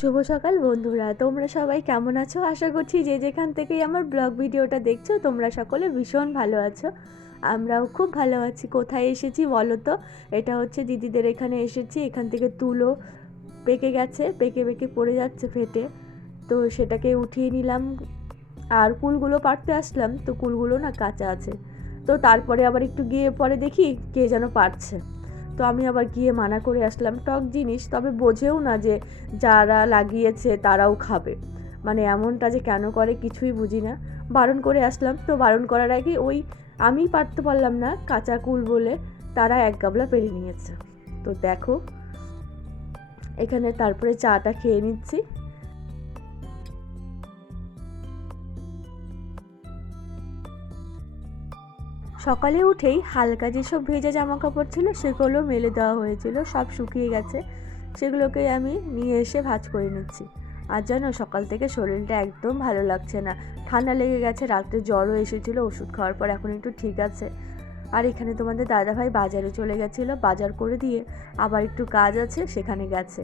শুভ সকাল বন্ধুরা, তোমরা সবাই কেমন আছো? আশা করছি যে যেখান থেকেই আমার ব্লগ ভিডিওটা দেখছো তোমরা সকলে ভীষণ ভালো আছো। আমরাও খুব ভালো আছি। কোথায় এসেছি বলো তো? এটা হচ্ছে দিদিদের এখানে এসেছি। এখান থেকে তুলো পেকে গেছে, পেকে পেকে পড়ে যাচ্ছে ফেটে, তো সেটাকে উঠিয়ে নিলাম। আর কুলগুলো পাড়তে আসলাম, তো কুলগুলো না কাঁচা আছে। তো তারপরে আবার একটু গিয়ে পরে দেখি কে যেন পারছে, তো আমি আবার গিয়ে মানা করে আসলাম। টক জিনিস, তবে বোঝেও না যে যারা লাগিয়েছে তারাও খাবে, মানে এমনটা যে কেন করে কিছুই বুঝি না। বারণ করে আসলাম, তো বারণ করার আগে ওই আমি পারতে পারলাম না কাঁচা কুল বলে তারা এক গাবলা পেরে নিয়েছে। তো দেখো এখানে তারপরে চাটা খেয়ে নিচ্ছি। সকালে উঠেই হালকা যেসব ভেজা জামা কাপড় ছিল সেগুলো মেলে দেওয়া হয়েছিল, সব শুকিয়ে গেছে। সেগুলোকে আমি নিয়ে এসে ভাঁজ করে নিচ্ছি। আর জানো সকাল থেকে শরীরটা একদম ভালো লাগছে না, ঠান্ডা লেগে গেছে, রাত্রে জ্বরও এসেছিলো, ওষুধ খাওয়ার পর এখন একটু ঠিক আছে। আর এখানে তোমাদের দাদাভাই বাজারে চলে গেছিলো, বাজার করে দিয়ে আবার একটু কাজ আছে সেখানে গেছে।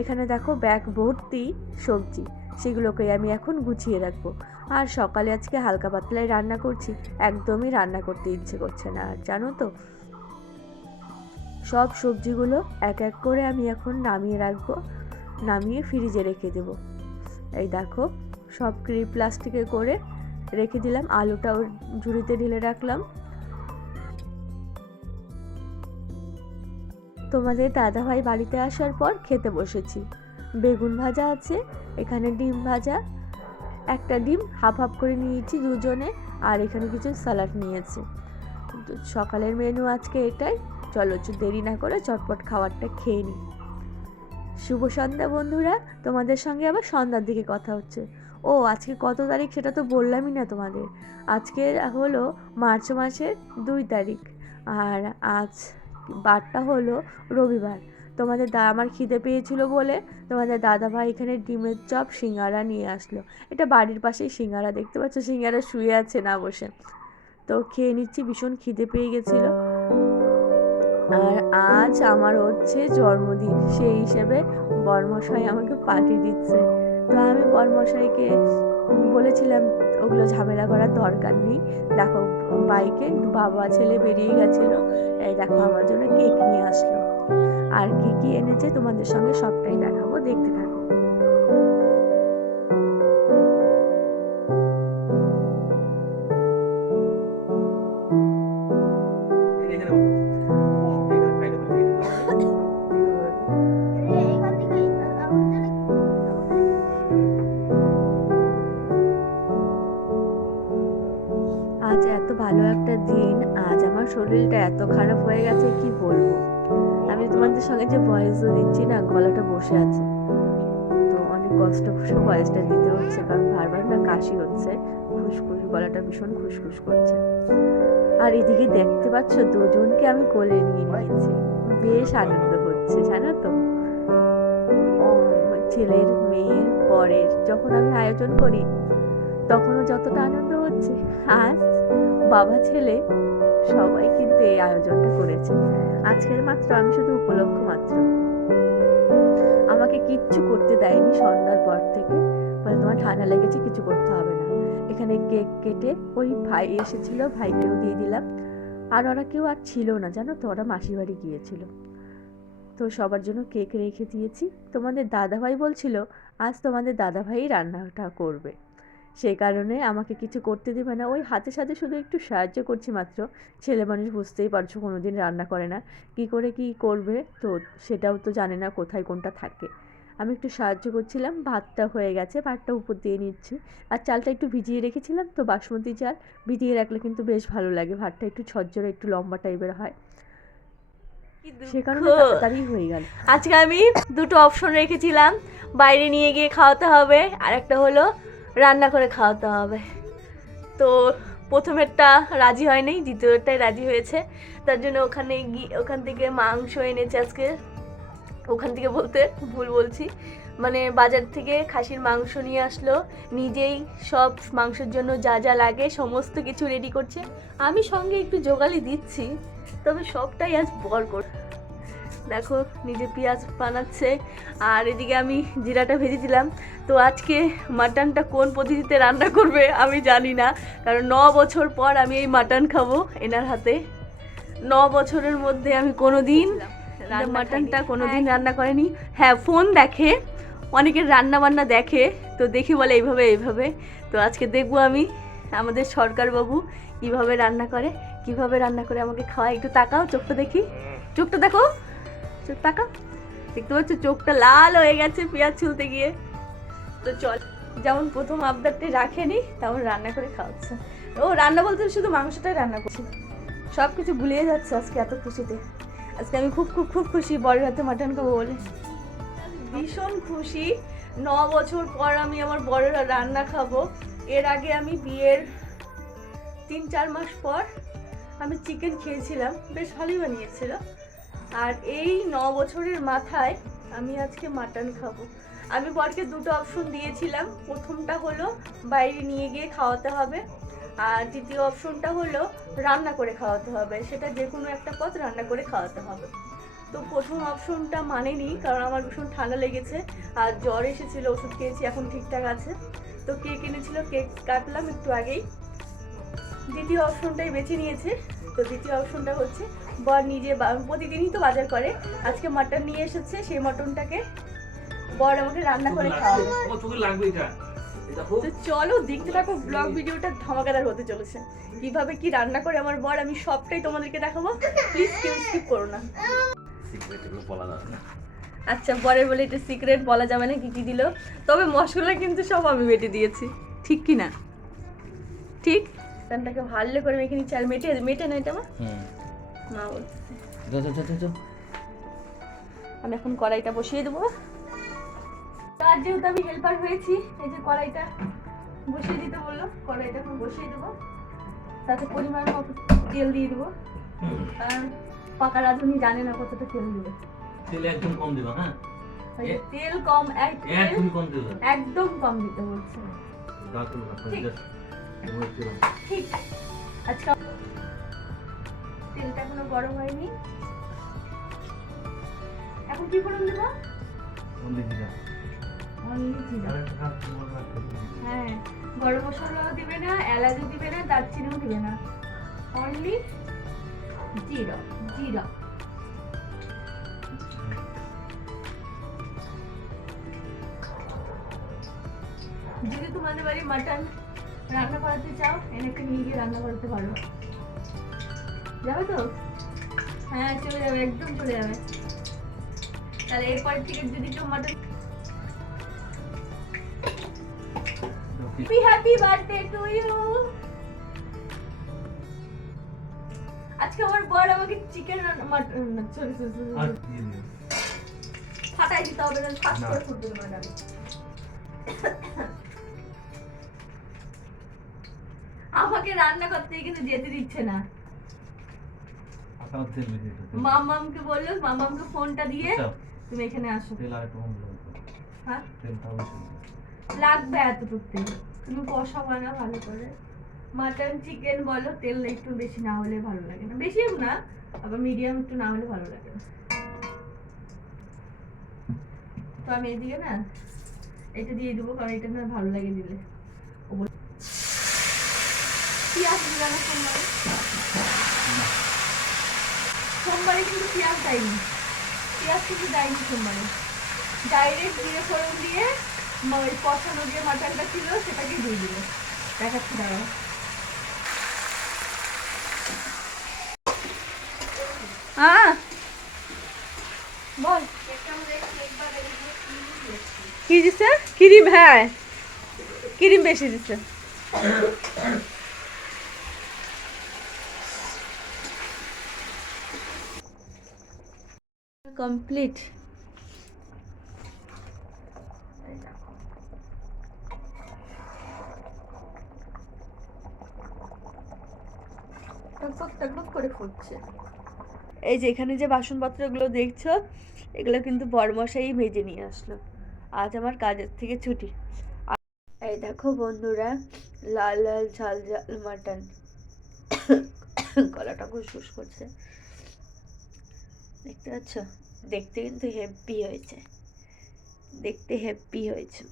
এখানে দেখো ব্যাগ ভর্তি সবজি, সেগুলোকে আমি এখন গুছিয়ে রাখবো। আর সকালে আজকে হালকা পাতলাই রান্না করছি, একদমই রান্না করতে ইচ্ছে করছে না। আর জানো তো সব সবজিগুলো এক এক করে আমি এখন নামিয়ে রাখবো, নামিয়ে ফ্রিজে রেখে দেব। এই দেখো সব প্লাস্টিকে করে রেখে দিলাম, আলুটাও ঝুড়িতে ঢেলে রাখলাম। তোমাদের দাদাভাই বাড়িতে আসার পর খেতে বসেছি। বেগুন ভাজা আছে, এখানে ডিম ভাজা, একটা ডিম হাফ হাফ করে নিয়েছি দুজনে, আর এখানে কিছু স্যালাড নিয়েছে। সকালের মেনু আজকে এটাই। চলো একটু দেরি না করে চটপট খাবারটা খেয়ে নিই। শুভ সন্ধ্যা বন্ধুরা, তোমাদের সঙ্গে আবার সন্ধ্যার দিকে কথা হচ্ছে। ও আজকে কত তারিখ সেটা তো বললামই না তোমাদের। আজকে হলো মার্চ মাসের 2 তারিখ, আর আজ বারটা হলো রবিবার। আমার খিদে পেয়েছিল বলে তোমাদের দাদাভাই এখানে ডিমের চপ সিঙ্গারা নিয়ে আসলো। এটা বাড়ির পাশেই সিঙ্গারা, দেখতে পাচ্ছ সিঙ্গারা শুয়ে আছে না বসে। তো খেয়ে নিচ্ছি, ভীষণ খিদে পেয়ে গেছিলো। আর আজ আমার হচ্ছে জন্মদিন, সেই হিসেবে বরমশাই আমাকে পার্টি দিচ্ছে। তো আমি বরমশাইকে বলেছিলাম ওগুলো ঝামেলা করার দরকার নেই। দেখো বাইকে বাবা ছেলে বেরিয়ে গেছিলো, এই দেখো আমার জন্য কেক নিয়ে আসলো। আর কি কি এনেছে তোমাদের সঙ্গে সবটাই দেখাবো, দেখতে থাকো। আজ এত ভালো একটা দিন, আজ আমার শরীরটা এত খারাপ হয়ে গেছে কি বলবো। আমি তোমাদের সঙ্গে যে ভয়েসও দিচ্ছি না, গলাটা বসে আছে, তো অনেক কষ্ট করে ভয়েসটা দিতে হচ্ছে, কারণ বারবার না কাশি হচ্ছে, খুসখুস, গলাটা ভীষণ খুসখুস করছে। আর এদিকে দেখতে পাচ্ছ দুজনকে আমি কোলে নিয়ে নিয়েছি, বেশ আনন্দ হচ্ছে জানো তো। ছেলের মেয়ের পরের যখন আমি আয়োজন করি তখনও যতটা আনন্দ হচ্ছে, আজ বাবা ছেলে সবাই কিন্তু এই আয়োজনটা করেছে। আজকের মাত্র আমি শুধু উপলক্ষ মাত্র, আমাকে কিচ্ছু করতে দেয়নি সন্ধ্যার পর থেকে, বলে তোমার ঠান্ডা লেগেছে কিছু করতে হবে না। এখানে কেক কেটে ওই ভাই এসেছিল, ভাইকেও দিয়ে দিলাম। আর ওরা কেউ আর ছিল না জানো তো, ওরা মাসির বাড়ি গিয়েছিল। তো সবার জন্য কেক রেখে দিয়েছি। তোমাদের দাদাভাই বলছিল আজ তোমাদের দাদাভাই রান্নাটা করবে, সেই কারণে আমাকে কিছু করতে দেবে না, ওই হাতে সাথে শুধু একটু সাহায্য করছি মাত্র। ছেলে মানুষ বুঝতেই পারছো, কোনো দিন রান্না করে না, কি করে কি করবে, তো সেটাও তো জানে না কোথায় কোনটা থাকে। আমি একটু সাহায্য করছিলাম। ভাতটা হয়ে গেছে, ভাতটা উপর দিয়ে নিচ্ছি। আর চালটা একটু ভিজিয়ে রেখেছিলাম, তো বাসমতি চাল ভিজিয়ে রাখলে কিন্তু বেশ ভালো লাগে, ভাতটা একটু ঝরঝরে একটু লম্বা টাইপের হয়, সে কারণে তাড়াতাড়ি হয়ে গেল। আজকে আমি দুটো অপশন রেখেছিলাম, বাইরে নিয়ে গিয়ে খাওয়াতে হবে, আর একটা হলো রান্না করে খাওয়াতে হবে। তো প্রথমেরটা রাজি হয়নি, দ্বিতীয়টাই রাজি হয়েছে। তার জন্য ওখান থেকে মাংস এনেছে আজকে। ওখান থেকে বলতে ভুল বলছি, মানে বাজার থেকে খাসির মাংস নিয়ে আসলো, নিজেই সব মাংসের জন্য যা যা লাগে সমস্ত কিছু রেডি করছে, আমি সঙ্গে একটু জোগালি দিচ্ছি, তবে সবটাই আজ বর দেখো নিজে পেঁয়াজ বানাচ্ছে, আর এদিকে আমি জিরাটা ভেজেছিলাম। তো আজকে মাটনটা কোন পদ্ধতিতে রান্না করবে আমি জানি না, কারণ 9 বছর পর আমি এই মাটন খাবো এনার হাতে। 9 বছরের মধ্যে আমি কোনোদিন মাটনটা কোনোদিন রান্না করিনি। হ্যাঁ, ফোন দেখে, অনেকের রান্না বান্না দেখে, তো দেখি বলে এইভাবে এইভাবে। তো আজকে দেখবো আমি আমাদের সরকারবাবু কীভাবে রান্না করে আমাকে খাওয়ায়। একটু তাকাও, চোখটা দেখি, চোখটা দেখো, চোখ তাকাও, দেখতে পাচ্ছ চোখটা লাল হয়ে গেছে পেঁয়াজ ছুলতে গিয়ে। তো চল, যেমন প্রথম আবদারটি রাখেনি তেমন রান্না করে খাওয়াচ্ছে। ও রান্না বলতে শুধু মাংসটাই রান্না করছি, সব কিছু ভুলিয়ে যাচ্ছে আজকে এত খুশিতে। আজকে আমি খুব খুব খুব খুশি বরের হাতে মাটন খাবো বলে, ভীষণ খুশি। 9 বছর পর আমি আমার বরের রান্না খাবো। এর আগে আমি বিয়ের 3-4 মাস পর আমি চিকেন খেয়েছিলাম, বেশ ভালোই বানিয়েছিল। আর এই 9 বছরের মাথায় আমি আজকে মাটন খাবো। আমি বরকে দুটো অপশন দিয়েছিলাম, প্রথমটা হলো বাইরে নিয়ে গিয়ে খাওয়াতে হবে, আর দ্বিতীয় অপশনটা হলো রান্না করে খাওয়াতে হবে, সেটা যে কোনো একটা পদ রান্না করে খাওয়াতে হবে। তো প্রথম অপশনটা মানেনি, কারণ আমার ভীষণ ঠান্ডা লেগেছে আর জ্বর এসেছিলো, ওষুধ খেয়েছি, এখন ঠিকঠাক আছে। তো কেক এনেছিল, কেক কাটলাম একটু আগেই। দ্বিতীয় অপশনটাই বেছে নিয়েছে। তো দ্বিতীয় অপশনটা হচ্ছে বর নিজে প্রতিদিনই তো বাজার করে, আজকে মাটন নিয়ে এসেছে, সেই মটনটাকে বর আমাকে রান্না করে খাওয়াবে। তো চলো দেখতে থাকো, ব্লগ ভিডিওটা ধামাকাদার হতে চলেছে। কিভাবে কি রান্না করে আমার বর আমি সবটাই তোমাদেরকে দেখাবো, প্লিজ কেউ স্কিপ করো না। আচ্ছা, বরের বলে এটা সিক্রেট বলা যাবে না কি কি দিল, তবে মশলা কিন্তু সব আমি বেটে দিয়েছি, ঠিক কি না? ঠিক, চিকেনটাকে ভালো করে মেখে নিচ্ছি। আর মেটে না এটা মা বলছে। আমি এখন কড়াইটা বসিয়ে দেবো। আর যেহেতু আমি হেল্পার হয়েছি, এই যে কড়াইটা বসিয়ে দিতে বললো, কড়াইটা এখন বসিয়ে দেবো, তাতে পরিমাণ মতো তেল দিয়ে দেবো, কারণ পাকা রাঁধুনি জানে না কতটা তেল দেবে। তেল একদম কম দিবা, হ্যাঁ? তেল কম, একদম কম দিবা, একদম কম দিতে বলছে। ঠিক, আজকে তেলটা এখনো গরম হয়নি। এখন কি ফোড়ন দেবো? হ্যাঁ, গরম মশলাও দিবে না, এলাচও দিবে না, দারচিনিও দিবে না, অনলি জিরা। যদি তোমাদের বাড়ি মাটন রান্না করাতে চাও, এনেকে নিয়ে গিয়ে রান্না করতে পারো। যাবে তো? হ্যাঁ চলে যাবে, একদম চলে যাবে। তাহলে এরপর থেকে যদি কেউ mutton, happy birthday to you. আজকে আমার বর আমাকে চিকেন ফাটাই দিতে হবে, না ফাস্ট করে ফুটবে না। আমাকে রান্না করতে কিন্তু যেতে দিচ্ছে না। মামামকে বললো, মামামকে ফোনটা দিয়ে তুমি এখানে আসো। হ্যাঁ লাগবে এতটুকু তেল, তুমি কষাও না ভালো করে। মাটন চিকেন বলো, তেল একটু বেশি না হলে ভালো লাগে না, বেশিও না, আবার মিডিয়াম একটু না হলে ভালো লাগে না। তো আমি এদিকে না এটা দিয়ে দেবো, কারণ এটা না ভালো লাগে দিলে। পেঁয়াজ দিলাম সোমবারে কিন্তু পেঁয়াজ দেয়নি, সোমবারে ডাইরেক্ট দিয়ে ফোড়ন দিয়ে ওই কষানো যে মাটনটা ছিল সেটাকে দিয়ে দিল। দেখাচ্ছি দাঁড়াও। বল কি দিছে? ক্রিম, হ্যাঁ ক্রিম বেশি দিছে। কমপ্লিট। টকবক করে ফুটছে। এই যে এখানে যে বাসনপত্রগুলো দেখছো, এগুলো কিন্তু বড়মশাই ভেজে নিয়ে আসলো, আজ আমার কাজের থেকে ছুটি। এই দেখো বন্ধুরা, লাল লাল ঝাল ঝাল মাটন, গলাটা খুশখুশ করছে, দেখতে পাচ্ছ? দেখতে কিন্তু হেভি হয়েছে, দেখতে হেভি হয়েছে।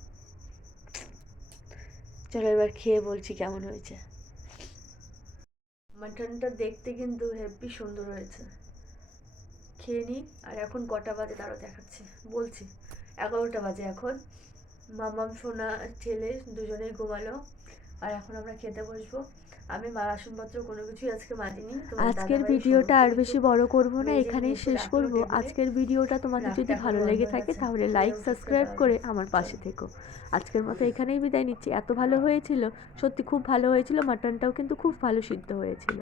চলো এবার খেয়ে বলছি কেমন হয়েছে। মাটনটা দেখতে কিন্তু হেভি সুন্দর হয়েছে। খেয়ে নিই। আর এখন কটা বাজে তারও দেখাচ্ছি, বলছি 11টা বাজে এখন। মামাম সোনা ছেলে দুজনেই ঘুমালো, আর এখন আমরা খেতে বসবো। আমি বাসনপত্র কোনো কিছুই আজকে মাজিনি। আজকের ভিডিওটা আর বেশি বড় করব না, এখানেই শেষ করব। আজকের ভিডিওটা তোমাদের যদি ভালো লেগে থাকে তাহলে লাইক সাবস্ক্রাইব করে আমার পাশে থেকো। আজকের মতো এখানেই বিদায় নিচ্ছি। এত ভালো হয়েছিল, সত্যি খুব ভালো হয়েছিল। মাটনটাও কিন্তু খুব ভালো সিদ্ধ হয়েছিল।